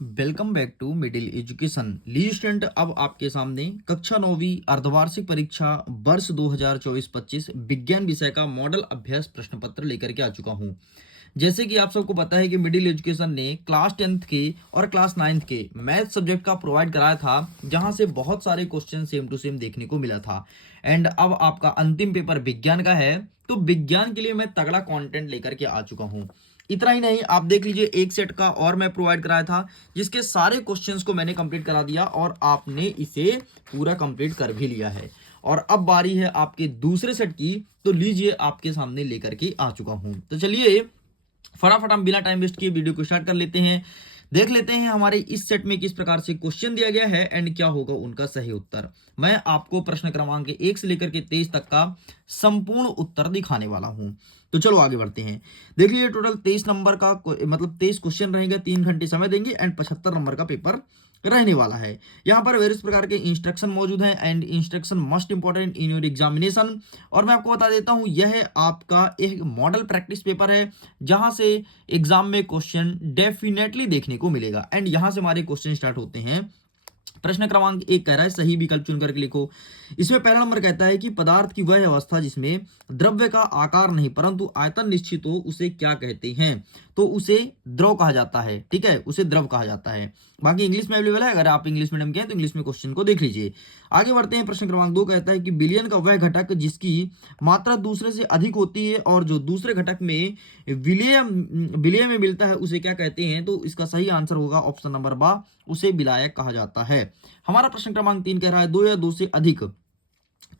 Welcome back to middle education. ली student, अब आपके सामने कक्षा 9वीं अर्धवार्षिक परीक्षा वर्ष 2024-25 विज्ञान विषय का मॉडल अभ्यास प्रश्न पत्र लेकर के आ चुका हूं। जैसे कि आप सबको पता है कि मिडिल एजुकेशन ने क्लास 10th के और क्लास 9th के मैथ सब्जेक्ट का प्रोवाइड कराया था, जहां से बहुत सारे क्वेश्चन सेम टू सेम देखने को मिला था। एंड अब आपका अंतिम पेपर विज्ञान का है, तो विज्ञान के लिए मैं तगड़ा कंटेंट लेकर के आ चुका हूं। इतना ही नहीं, आप देख लीजिए, एक सेट का और मैं प्रोवाइड कराया था, जिसके सारे क्वेश्चंस को मैंने कंप्लीट करा दिया और आपने इसे पूरा कंप्लीट कर भी लिया है। और अब बारी है आपके दूसरे सेट की, तो लीजिए आपके सामने लेकर के आ चुका हूं। तो चलिए फटाफट हम बिना टाइम वेस्ट किए वीडियो को स्टार्ट कर लेते हैं। देख लेते हैं हमारे इस सेट में किस प्रकार से क्वेश्चन दिया गया है एंड क्या होगा उनका सही उत्तर। मैं आपको प्रश्न क्रमांक 1 से लेकर के 23 तक का संपूर्ण उत्तर दिखाने वाला हूं। तो चलो आगे बढ़ते हैं। देख लीजिए, टोटल 23 नंबर का मतलब 23 क्वेश्चन रहेंगे, 3 घंटे समय देंगे एंड 75 नंबर का पेपर रहने वाला है। यहाँ पर वेरियस प्रकार के इंस्ट्रक्शन मौजूद हैं and instruction must important in your examination. और मैं आपको बता देता हूँ, यह आपका एक मॉडल प्रैक्टिस पेपर है, जहां से एग्जाम में क्वेश्चन डेफिनेटली देखने को मिलेगा। एंड यहां से हमारे क्वेश्चन स्टार्ट होते हैं। प्रश्न क्रमांक 1 कह रहा है सही विकल्प चुन करके लिखो। इसमें पहला नंबर कहता है कि पदार्थ की वह अवस्था जिसमें द्रव्य का आकार नहीं परंतु आयतन निश्चित हो, उसे क्या कहते हैं? तो उसे द्रव कहा जाता है। ठीक है, उसे द्रव कहा जाता है। बाकी इंग्लिश में अवेलेबल है, अगर आप इंग्लिश मीडियम के हैं तो इंग्लिश में क्वेश्चन को देख लीजिए। आगे बढ़ते हैं। प्रश्न क्रमांक 2 कहता है कि बिलियन का वह घटक जिसकी मात्रा दूसरे से अधिक होती है और जो दूसरे घटक में विलय विलय में मिलता है, उसे क्या कहते हैं? तो इसका सही आंसर होगा ऑप्शन नंबर बा, उसे विलायक कहा जाता है। हमारा प्रश्न क्रमांक 3 कह रहा है 2 या 2 से अधिक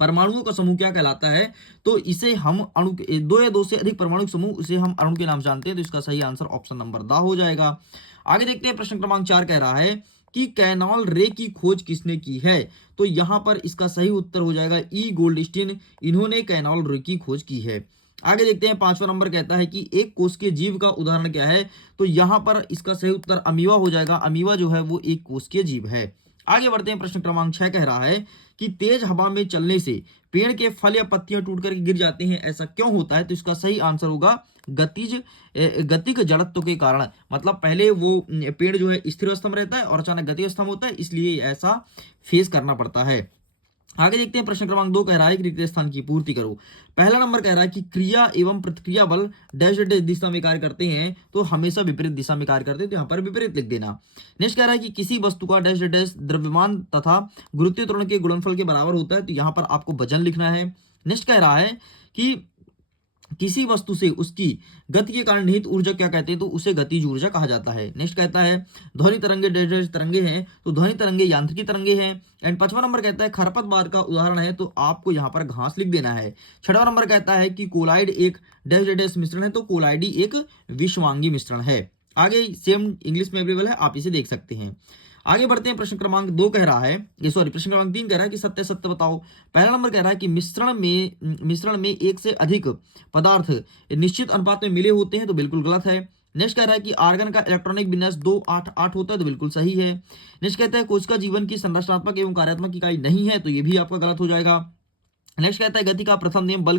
परमाणुओं का समूह क्या कहलाता है? तो इसे हम अणु 2 या 2 से अधिक परमाणु समूह, इसे हम अणु के नाम जानते हैं। तो इसका सही आंसर ऑप्शन नंबर दा हो जाएगा। आगे देखते हैं। प्रश्न क्रमांक 4 कह रहा है कि कैनॉल रे की खोज किसने की है? तो यहां पर इसका सही उत्तर हो जाएगा ई गोल्डस्टीन। इन्होंने कैनॉल रे की खोज की है। आगे देखते हैं। 5वां नंबर कहता है कि एक कोश के जीव का उदाहरण क्या है? तो यहां पर इसका सही उत्तर अमीबा हो जाएगा। अमीबा जो है वो एक कोशिकीय जीव है। आगे बढ़ते हैं। प्रश्न क्रमांक 6 कह रहा है कि तेज हवा में चलने से पेड़ के फल या पत्तियां टूट कर गिर जाते हैं, ऐसा क्यों होता है? तो इसका सही आंसर होगा गतिज जड़त्व के कारण। मतलब पहले वो पेड़ जो है स्थिर अवस्था में रहता है और अचानक गति अवस्था में होता है, इसलिए ऐसा फेस करना पड़ता है। आगे देखते हैं। प्रश्न क्रमांक 2 कह रहा है कि रिक्त स्थान की पूर्ति करो। पहला नंबर कह रहा है कि क्रिया एवं प्रतिक्रिया बल डैश डैश दिशा में कार्य करते हैं, तो हमेशा विपरीत दिशा में कार्य करते हैं, तो यहाँ पर विपरीत लिख देना। नेक्स्ट कह रहा है कि किसी वस्तु का डैश डैश द्रव्यमान तथा गुरुत्वीय त्वरण के गुणनफल के बराबर होता है, तो यहाँ पर आपको वजन लिखना है। नेक्स्ट कह रहा है कि किसी वस्तु से उसकी गति के कारण निहित ऊर्जा क्या कहते हैं? तो उसे गतिज ऊर्जा कहा जाता है। नेक्स्ट कहता है ध्वनि तरंगे डैश डैश तरंगे हैं, तो ध्वनि तरंगे यांत्रिकी तरंगे हैं। एंड 5वां नंबर कहता है खरपतवार का उदाहरण है, तो आपको यहाँ पर घास लिख देना है। 6वां नंबर कहता है कि कोलाइड एक डैश डैश मिश्रण है, तो कोलाइडी एक विषवांगी मिश्रण है। आगे सेम इंग्लिश में अवेलेबल है, आप इसे देख सकते हैं। आगे बढ़ते हैं। प्रश्न क्रमांक 2 कह रहा है, ये सॉरी प्रश्न क्रमांक 3 कह रहा है कि सत्य सत्य बताओ। पहला नंबर कह रहा है कि मिश्रण में एक से अधिक पदार्थ निश्चित अनुपात में मिले होते हैं, तो बिल्कुल गलत है। नेक्स्ट कह रहा है कि आर्गन का इलेक्ट्रॉनिक विन्यास 288 होता है, तो बिल्कुल सही है। नेक्स्ट कहता है कोशिका जीवन की संरचनात्मक एवं कार्यात्मक इकाई नहीं है, तो ये भी आपका गलत हो जाएगा। नेक्स्ट कहता है गति का प्रथम नियम बल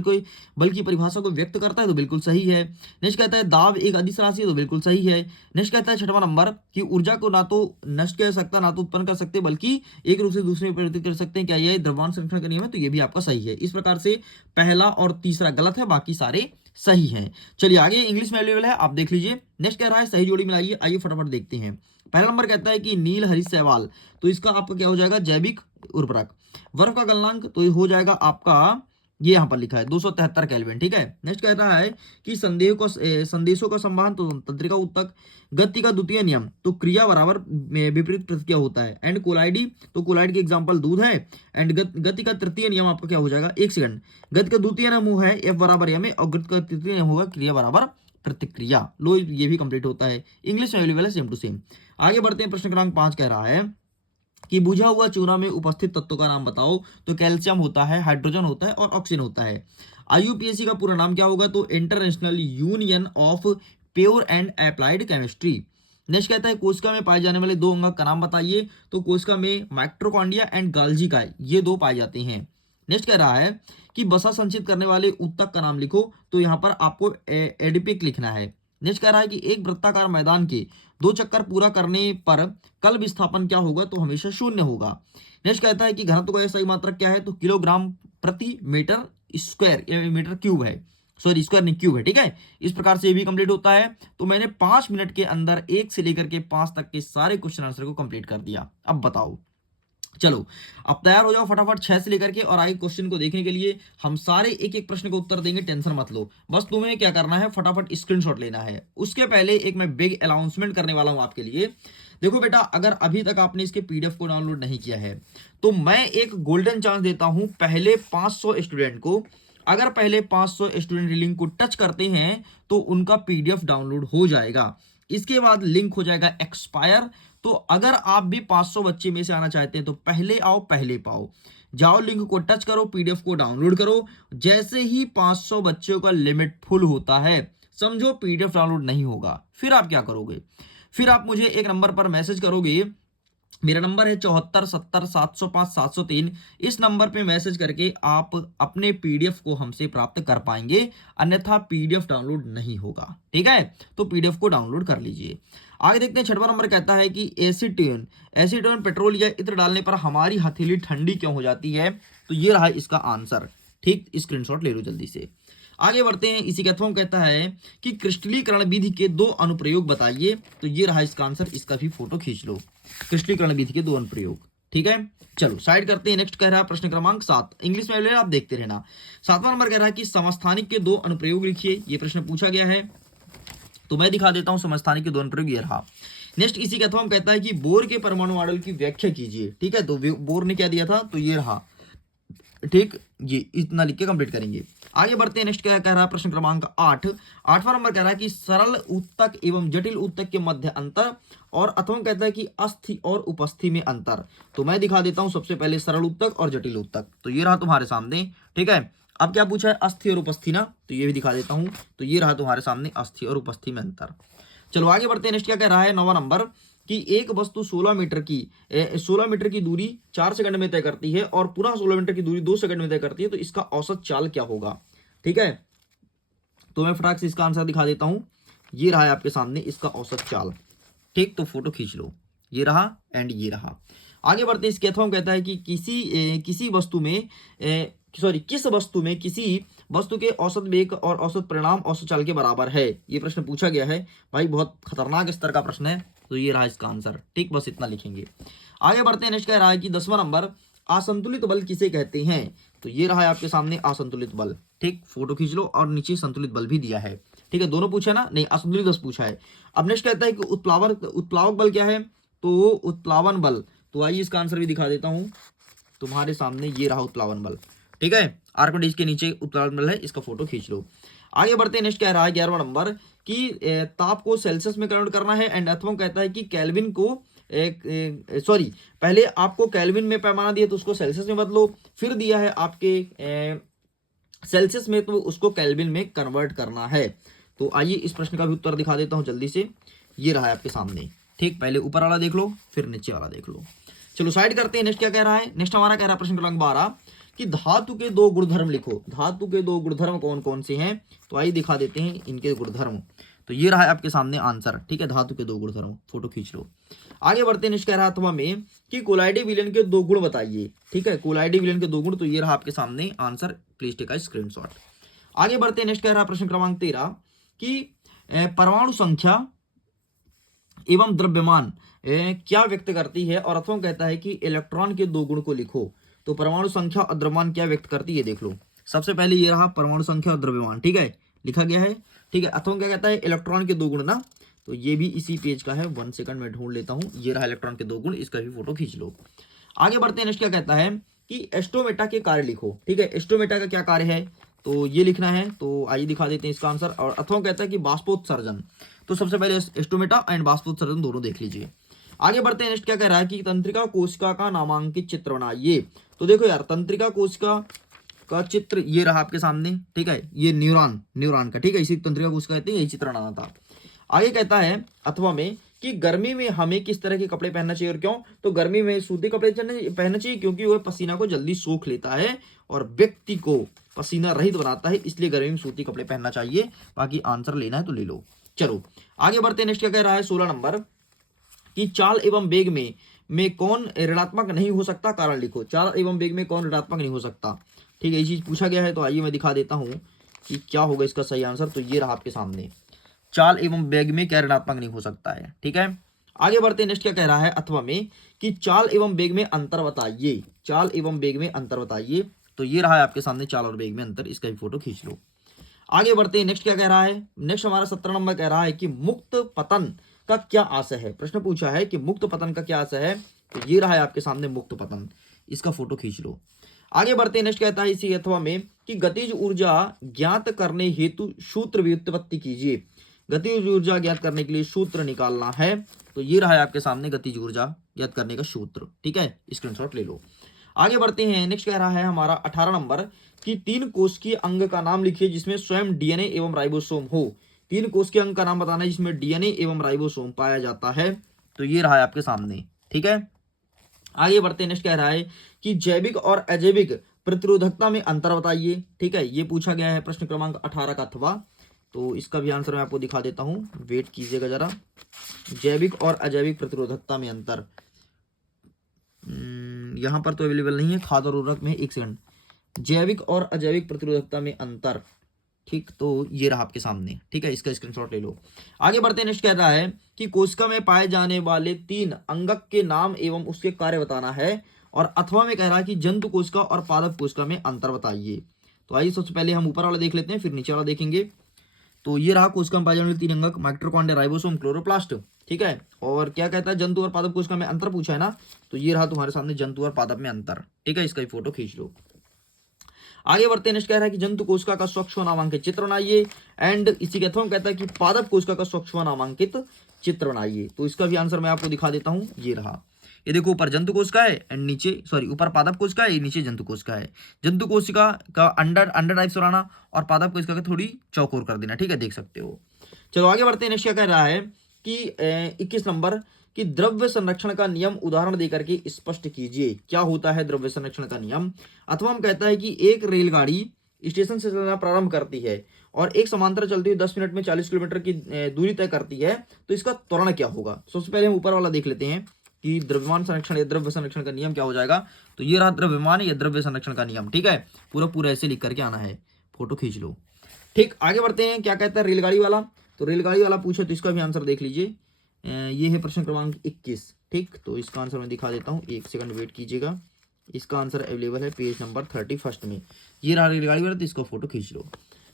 की परिभाषा को व्यक्त करता है, तो बिल्कुल सही है। नेक्स्ट कहता है दाब एक अदिश राशि है, तो बिल्कुल सही है। नेक्स्ट कहता है 6वां नंबर कि ऊर्जा को ना तो नष्ट कर सकता ना तो उत्पन्न कर सकते, बल्कि एक रूप से दूसरे में परिवर्तित कर सकते हैं। क्या यह द्रव्यमान संरक्षण का नियम है? तो ये भी आपका सही है। इस प्रकार से पहला और तीसरा गलत है, बाकी सारे सही हैं। चलिए आगे इंग्लिश में अवेलेबल है, आप देख लीजिए। नेक्स्ट कह रहा है सही जोड़ी मिलाइए। आइए फटाफट देखते हैं। पहला नंबर कहता है कि नील हरित शैवाल, तो इसका आपका क्या हो जाएगा? जैविक उर्वरक। बर्फ का गलनांक तो ये हो जाएगा आपका, ये यहाँ पर लिखा है 273 केल्विन। ठीक है। नेक्स्ट कह रहा है कि संदेशों का संवहन, तो तंत्रिका ऊतक। गति का द्वितीय नियम, तो क्रिया बराबर विपरीत प्रतिक्रिया होता है। एंड कोलाइडी, तो कोलाइड की एग्जांपल दूध है। एंड गति का तृतीय नियम आपका क्या हो जाएगा? एक सेकंड। गति का द्वितीय नियम है एफ बराबर एम ए, और गति का तृतीय नियम होगा क्रिया बराबर प्रतिक्रिया। लो, ये भी कंप्लीट होता है। इंग्लिश में अवेलेबल है सेम टू सेम। आगे बढ़ते हैं। प्रश्न क्रमांक 5 कह रहा है कि बुझा हुआ चूना में उपस्थित तत्वों का नाम बताओ। तो कैल्शियम होता है, हाइड्रोजन होता है और ऑक्सीजन होता है। आईयूपीएसी का पूरा नाम क्या होगा? तो international union of pure and applied chemistry. Next कहता है कोशिका में पाए जाने वाले 2 अंग का नाम बताइए। तो कोशिका में माइटोकॉन्ड्रिया एंड गाल्जी का, ये 2 पाए जाते हैं। नेक्स्ट कह रहा है कि वसा संचित करने वाले ऊतक का नाम लिखो। तो यहाँ पर आपको एडिपिक लिखना है। नेक्स्ट कह रहा है कि एक वृत्ताकार मैदान के 2 चक्कर पूरा करने पर कल विस्थापन क्या होगा, तो हमेशा 0 होगा। नेक्स्ट कहता है कि घनत्व का सही मात्रक क्या है, तो किलोग्राम प्रति मीटर स्क्वायर या मीटर क्यूब है, सॉरी स्क्वायर नहीं क्यूब है, ठीक है। इस प्रकार से ये भी कंप्लीट होता है। तो मैंने 5 मिनट के अंदर 1 से लेकर के 5 तक के सारे क्वेश्चन आंसर को कंप्लीट कर दिया। अब बताओ, चलो अब तैयार हो जाओ फटाफट 6 से लेकर के, और आगे क्वेश्चन को देखने के लिए हम सारे एक एक प्रश्न का उत्तर देंगे, टेंशन मत लो। बस तुम्हें क्या करना है, फटाफट स्क्रीनशॉट लेना है। उसके पहले एक मैं बिग अनाउंसमेंट करने वाला हूं आपके लिए। देखो बेटा, अगर अभी तक आपने इसके पीडीएफ को डाउनलोड नहीं किया है तो मैं एक गोल्डन चांस देता हूं पहले 500 स्टूडेंट को। अगर पहले 500 स्टूडेंट लिंक को टच करते हैं तो उनका पीडीएफ डाउनलोड हो जाएगा। इसके बाद लिंक हो जाएगा एक्सपायर। तो अगर आप भी 500 बच्चे में से आना चाहते हैं तो पहले आओ पहले पाओ। जाओ, लिंक को टच करो, पीडीएफ को डाउनलोड करो। जैसे ही 500 बच्चों का लिमिट फुल होता है, समझो पीडीएफ डाउनलोड नहीं होगा, फिर आप क्या करोगे, फिर आप मुझे एक नंबर पर मैसेज करोगे। मेरा नंबर है 7470 705 703। इस नंबर पे मैसेज करके आप अपने पीडीएफ को हमसे प्राप्त कर पाएंगे, अन्यथा पीडीएफ डाउनलोड नहीं होगा, ठीक है। तो पीडीएफ को डाउनलोड कर लीजिए। आगे देखते हैं, 6वां नंबर कहता है कि एसीटोन पेट्रोल या इत्र डालने पर हमारी हथेली ठंडी क्यों हो जाती है। तो ये रहा इसका आंसर, ठीक। स्क्रीनशॉट ले लो जल्दी से। आगे बढ़ते हैं, इसी के अथवा कहता है कि क्रिस्टलीकरण विधि के 2 अनुप्रयोग बताइए। तो ये रहा इसका आंसर, इसका भी फोटो खींच लो। क्रिस्टलीकरण विधि के 2 अनुप्रयोग, ठीक है। चलो साइड करते हैं। नेक्स्ट कह रहा है प्रश्न क्रमांक 7, इंग्लिश में अवेलेबल, आप देखते रहना। 7वां नंबर कह रहा है कि समस्थानिक के 2 अनुप्रयोग लिखिए। ये प्रश्न पूछा गया है, तो मैं दिखा देता हूं समस्थानिक के 2 अनुप्रयोग। ये रहा। नेक्स्ट इसी के अथवा कहता है कि बोर के परमाणु मॉडल की व्याख्या कीजिए, ठीक है। तो बोर ने क्या दिया था, तो ये रहा, ठीक। ये इतना लिख के कंप्लीट करेंगे। आगे बढ़ते हैं। नेक्स्ट क्या कह रहा है प्रश्न क्रमांक 8। 8वां नंबर कह रहा है कि सरल उत्तक एवं जटिल उत्तक के मध्य अंतर, और अथवा कहता है कि अस्थि और उपस्थि में अंतर। तो मैं दिखा देता हूं सबसे पहले सरल उत्तक और जटिल उत्तक। तो ये रहा तुम्हारे सामने, ठीक है। अब क्या पूछा है, अस्थि और उपस्थि ना, तो ये भी दिखा देता हूं। तो ये रहा तुम्हारे सामने अस्थि और उपस्थि में अंतर। चलो आगे बढ़ते हैं। नेक्स्ट क्या कह रहा है 9वां नंबर कि एक वस्तु 16 मीटर की दूरी 4 सेकंड में तय करती है और पुनः 16 मीटर की दूरी 2 सेकंड में तय करती है, तो इसका औसत चाल क्या होगा, ठीक है। तो मैं फटाक से इसका आंसर दिखा देता हूं। ये रहा है आपके सामने इसका औसत चाल, ठीक। तो फोटो खींच लो, ये रहा एंड ये रहा। आगे बढ़ते हैं। इसके अथवा कहता है कि किसी वस्तु में किस वस्तु में किसी वस्तु के औसत वेग और औसत परिणाम औसत चाल के बराबर है। ये प्रश्न पूछा गया है भाई, बहुत खतरनाक स्तर का प्रश्न है। तो ये रहा इसका आंसर, ठीक। बस इतना लिखेंगे। आगे बढ़ते हैं। नेक्स्ट कह रहा है कि 10वां नंबर, असंतुलित बल किसे कहते हैं। तो ये रहा है आपके सामने असंतुलित बल, ठीक। फोटो खींच लो, और नीचे संतुलित बल भी दिया है, ठीक है। दोनों पूछा ना, नहीं असंतुलित बल पूछा है। अब नेक्स्ट कहता है कि उत्प्लावक बल क्या है, तो उत्प्लावन बल। तो आइए इसका आंसर भी दिखा देता हूं तुम्हारे सामने। ये रहा उत्प्लावन बल, ठीक है। आर्किमिडीज के नीचे उत्प्लावन बल है, इसका फोटो खींच लो। आगे बढ़ते हैं। नेक्स्ट कह रहा है 11वां नंबर कि ताप को सेल्सियस में कन्वर्ट करना है, एंड अथवा कहता है कि केल्विन को पहले आपको केल्विन में पैमाना दिया तो उसको सेल्सियस में बदलो, फिर दिया है आपके सेल्सियस में, तो उसको केल्विन में कन्वर्ट करना है। तो आइए इस प्रश्न का भी उत्तर दिखा देता हूं जल्दी से। ये रहा है आपके सामने, ठीक। पहले ऊपर वाला देख लो, फिर नीचे वाला देख लो। चलो साइड करते हैं। नेक्स्ट क्या कह रहा है, नेक्स्ट हमारा कह रहा है प्रश्न क्रमांक 12 कि धातु के 2 गुणधर्म लिखो। धातु के 2 गुणधर्म कौन कौन से हैं, तो आइए दिखा देते हैं इनके गुणधर्म। तो ये रहा है आपके सामने आंसर, ठीक है। धातु के 2 गुणधर्म, फोटो खींच लो। आगे बढ़ते हैं। नेक्स्ट कह रहा है अथवा में कि कोलाइडी विलयन के 2 गुण बताइए, ठीक है। कोलाइडी विलयन के 2 गुण। तो ये रहा आपके सामने answer, please take a screenshot. आगे बढ़ते हैं। नेक्स्ट कह रहा है प्रश्न क्रमांक 13 कि परमाणु संख्या एवं द्रव्यमान क्या व्यक्त करती है, और अथवा कहता है कि इलेक्ट्रॉन के 2 गुण को लिखो। तो परमाणु संख्या और द्रव्यमान क्या व्यक्त करती है, देख लो। सबसे पहले ये रहा परमाणु संख्या और द्रव्यमान, ठीक है, लिखा गया है, ठीक है। अथवा क्या कहता है, इलेक्ट्रॉन के 2 गुण ना, तो ये भी इसी पेज का है। 1 सेकंड में ढूंढ लेता हूं। ये रहा इलेक्ट्रॉन के 2 गुण, इसका भी फोटो खींच लो। आगे बढ़ते हैं। नेक्स्ट क्या कहता है कि एस्टोमेटा के कार्य लिखो, ठीक है। एस्टोमेटा का क्या कार्य है, तो ये लिखना है। तो आइए दिखा देते हैं इसका आंसर। और अथवा कहता है कि बाष्पोत्सर्जन। तो सबसे पहले एस्टोमेटा एंड बाष्पोत्सर्जन दोनों देख लीजिए। आगे बढ़ते हैं। नेक्स्ट क्या कह रहा है कि तंत्रिका कोशिका का नामांकित चित्र बनाइए। तो देखो यार, तंत्रिका कोशिका का चित्र ये रहा आपके सामने, ठीक है। ये न्यूरॉन का, ठीक है। इसी तंत्रिका कोशिका कहते हैं, यही चित्र बनाना था। आगे कहता है अथवा में कि गर्मी में हमें किस तरह के कपड़े पहनना चाहिए और क्यों। तो गर्मी में सूती कपड़े पहनना चाहिए, क्योंकि वह पसीना को जल्दी सोख लेता है और व्यक्ति को पसीना रहित बनाता है, इसलिए गर्मी में सूती कपड़े पहनना चाहिए। बाकी आंसर लेना है तो ले लो। चलो आगे बढ़ते हैं। नेक्स्ट क्या कह रहा है 16 नंबर कि चाल एवं वेग में कौन ऋणात्मक नहीं हो सकता, कारण लिखो। चाल एवं वेग में कौन ऋणात्मक नहीं हो सकता, ठीक है, ये चीज पूछा गया है। तो आइए मैं दिखा देता हूं कि क्या होगा इसका सही आंसर। तो ये रहा आपके सामने, चाल एवं वेग में क्या ऋणात्मक नहीं हो सकता है, ठीक है। आगे बढ़ते हैं। नेक्स्ट क्या कह रहा है अथवा में कि चाल एवं वेग में अंतर बताइए, चाल एवं वेग में अंतर बताइए। तो ये रहा है आपके सामने चाल और वेग में अंतर, इसका भी फोटो खींच लो। आगे बढ़ते हैं। नेक्स्ट क्या कह रहा है, नेक्स्ट हमारा 17 नंबर कह रहा है कि मुक्त पतन का क्या आशय है। प्रश्न पूछा है कि मुक्त पतन का क्या आशय है। तो ये रहा है आपके सामने मुक्त पतन, इसका फोटो खींच लो। आगे बढ़ते हैं। नेक्स्ट कहता है इसी अथवा में कि गतिज ऊर्जा ज्ञात करने हेतु सूत्र व्युत्पत्ति कीजिए। गतिज ऊर्जा ज्ञात करने के लिए सूत्र निकालना है। तो ये रहा है आपके सामने गतिज ऊर्जा ज्ञात करने का सूत्र, ठीक है, स्क्रीनशॉट ले लो। आगे बढ़ते हैं। नेक्स्ट कह रहा है हमारा 18 नंबर कि 3 कोशिकीय अंग का नाम लिखिए जिसमें स्वयं डीएनए एवं राइबोसोम हो। 3 कोशिकीय अंग का नाम बताना है जिसमें डीएनए एवं राइबोसोम पाया जाता है। तो ये रहा है आपके सामने, ठीक है। आगे बढ़ते हैं। नेक्स्ट कह रहा है कि जैविक और अजैविक प्रतिरोधकता में अंतर बताइए, ठीक है, ये पूछा गया है प्रश्न क्रमांक 18 का अथवा। तो इसका भी आंसर मैं आपको दिखा देता हूं, वेट कीजिएगा जरा। जैविक और अजैविक प्रतिरोधकता में अंतर यहां पर तो अवेलेबल नहीं है, खाद्य और उर्वरक में, एक सेकंड। जैविक और अजैविक प्रतिरोधकता में अंतर, ठीक, तो ये रहा आपके सामने, ठीक है, इसका स्क्रीनशॉट ले लो। आगे बढ़ते हैं। नेक्स्ट कह रहा है कि कोशिका में पाए जाने वाले 3 अंगक के नाम एवं उसके कार्य बताना है। और अथवा में कह रहा है कि जंतु कोशिका और पादप कोशिका में अंतर बताइए। तो आइए सबसे पहले हम ऊपर वाला देख लेते हैं, फिर नीचे वाला देखेंगे। तो ये रहा कोशिका में पाए जाने वाले 3 अंगक, माइटोकॉन्ड्रिया, राइबोसोम, क्लोरोप्लास्ट, ठीक है। और क्या कहता है, जंतु और पादप कोशिका में अंतर पूछा है ना। तो ये रहा तुम्हारे सामने जंतु और पादप में अंतर, ठीक है, इसका फोटो खींच लो। आगे बढ़ते हैं। नेक्स्ट कह रहा है कि जंतु कोशिका का स्वच्छ नामांकित चित्र बनाइए। एंड इसी के अथवा में कहता है कि पादप कोशिका का स्वच्छ नामांकित चित्र बनाइए। तो इसका भी आंसर मैं आपको दिखा देता हूं, ये रहा। ये देखो, ऊपर जंतु कोशिका है एंड नीचे, सॉरी, ऊपर पादप कोशिका है, नीचे जंतु कोशिका है। जंतु कोशिका का अंडर टाइप्स बनाना और पादप कोशिका का थोड़ी चौकोर कर देना, ठीक है, देख सकते हो। चलो आगे बढ़ते हैं। नेक्स्ट क्या कह रहा है कि 21 नंबर कि द्रव्य संरक्षण का नियम उदाहरण देकर के स्पष्ट कीजिए। क्या होता है द्रव्य संरक्षण का नियम। अथवा हम कहता है कि एक रेलगाड़ी स्टेशन से चलना प्रारंभ करती है और एक समांतर चलती हुई 10 मिनट में 40 किलोमीटर की दूरी तय करती है। तो इसका त्वरण क्या होगा। सबसे पहले हम ऊपर वाला देख लेते हैं कि द्रव्यमान संरक्षण या द्रव्य संरक्षण का नियम क्या हो जाएगा। तो ये रहा द्रव्यमान या द्रव्य संरक्षण का नियम, ठीक है, पूरा ऐसे लिख करके आना है, फोटो खींच लो। ठीक, आगे बढ़ते हैं। क्या कहता है रेलगाड़ी वाला। तो रेलगाड़ी वाला पूछे तो इसका भी आंसर देख लीजिए। ये है प्रश्न क्रमांक 21, ठीक। तो इसका आंसर मैं दिखा देता हूँ, एक सेकंड वेट कीजिएगा। इसका आंसर अवेलेबल है पेज नंबर 31 में। ये रहा रेलगाड़ी वाला, तो इसको फोटो खींच लो।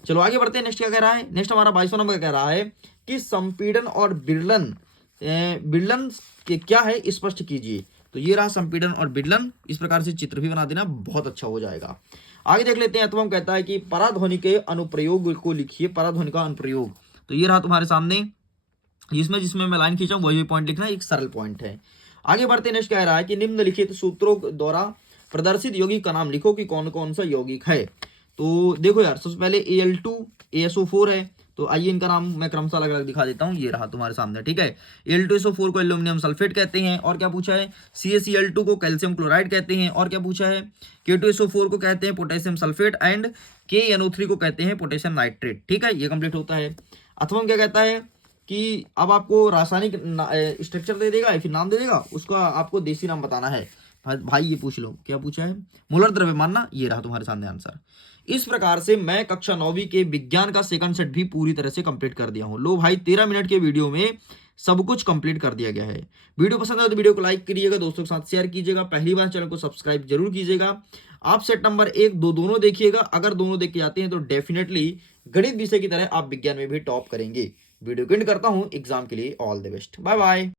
चलो आगे बढ़ते हैं। नेक्स्ट क्या कह रहा है। नेक्स्ट हमारा 22वां नंबर कह रहा है कि संपीड़न और विरलन के क्या है स्पष्ट कीजिए। तो ये रहा संपीड़न और विरलन, इस प्रकार से चित्र भी बना देना, बहुत अच्छा हो जाएगा। आगे देख लेते हैं। तो हम कहता है कि पराध्वनि के अनुप्रयोग को लिखिए, पराध्वनि का अनुप्रयोग। तो ये रहा तुम्हारे सामने, जिसमें मैं लाइन खींचा वही पॉइंट लिखना, एक सरल पॉइंट है। आगे बढ़ते नेक्स्ट कह रहा है कि निम्नलिखित सूत्रों द्वारा प्रदर्शित यौगिक का नाम लिखो कि कौन कौन सा यौगिक है। तो देखो यार, सबसे पहले Al2 ASO4 है। तो आइए इनका नाम मैं क्रमशः अलग अलग दिखा देता हूँ। ये रहा तुम्हारे सामने, ठीक है। Al2SO4 को एल्यूमिनियम सल्फेट कहते हैं। और क्या पूछा है, CaCl2 को कैल्शियम क्लोराइड कहते हैं। और क्या पूछा है, K2SO4 को कहते हैं पोटेशियम सल्फेट एंड KNO3 को कहते हैं पोटेशियम नाइट्रेट, ठीक है, ये कंप्लीट होता है। अथवा क्या कहता है कि अब आपको रासायनिक स्ट्रक्चर दे देगा या फिर नाम दे देगा, उसका आपको देसी नाम बताना है। भाई ये पूछ लो, क्या पूछा है, मोलर द्रव्यमान ना। ये रहा तुम्हारे सामने आंसर। इस प्रकार से मैं कक्षा 9वीं के विज्ञान का सेकंड सेट भी पूरी तरह से कंप्लीट कर दिया हूं। लो भाई, 13 मिनट के वीडियो में सब कुछ कंप्लीट कर दिया गया है। वीडियो पसंद आए तो वीडियो को लाइक करिएगा, दोस्तों के साथ शेयर कीजिएगा, पहली बार चैनल को सब्सक्राइब जरूर कीजिएगा। आप सेट नंबर 1, 2 दोनों देखिएगा। अगर दोनों देख के जाते हैं तो डेफिनेटली गणित विषय की तरह आप विज्ञान में भी टॉप करेंगे। वीडियो को एंड करता हूं। एग्जाम के लिए all the best, bye bye.